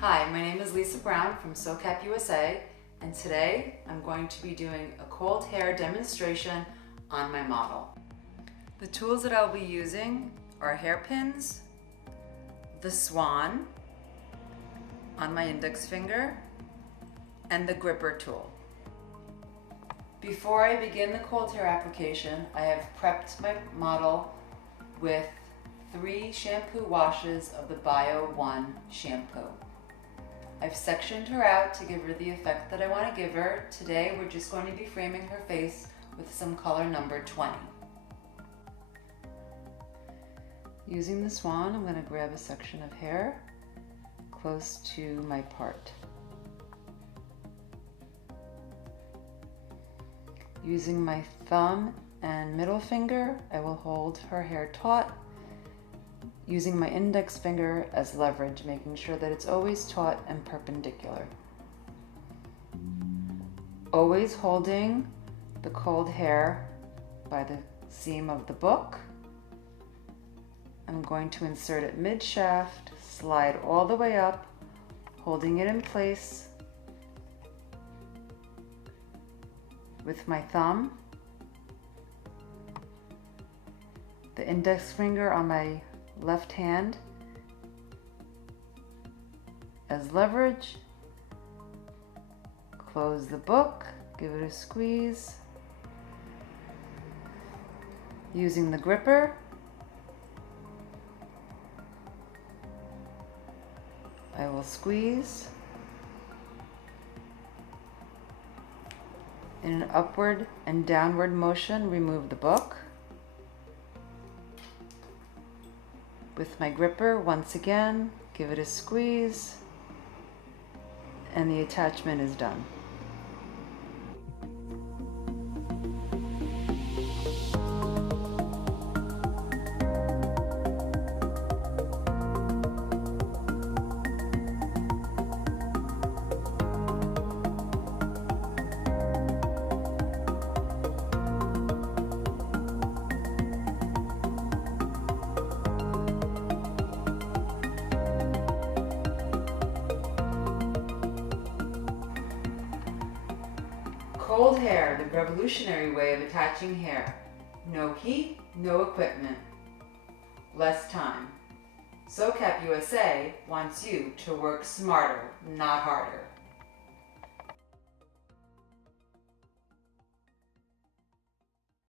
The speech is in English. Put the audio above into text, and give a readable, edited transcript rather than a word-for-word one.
Hi, my name is Lisa Brown from Socap USA, and today I'm going to be doing a cold hair demonstration on my model. The tools that I'll be using are hairpins, the swan on my index finger, and the gripper tool. Before I begin the cold hair application, I have prepped my model with 3 shampoo washes of the Bio 1 shampoo. I've sectioned her out to give her the effect that I want to give her. Today we're just going to be framing her face with some color number 20. Using the swan, I'm going to grab a section of hair close to my part. Using my thumb and middle finger, I will hold her hair taut, using my index finger as leverage, making sure that it's always taut and perpendicular. Always holding the cold hair by the seam of the book. I'm going to insert it mid-shaft, slide all the way up, holding it in place with my thumb, the index finger on my left hand as leverage, close the book, give it a squeeze. Using the gripper, I will squeeze. In an upward and downward motion, remove the book. With my gripper, once again, give it a squeeze, and the attachment is done. Cold hair, the revolutionary way of attaching hair. No heat, no equipment. Less time. Socap USA wants you to work smarter, not harder.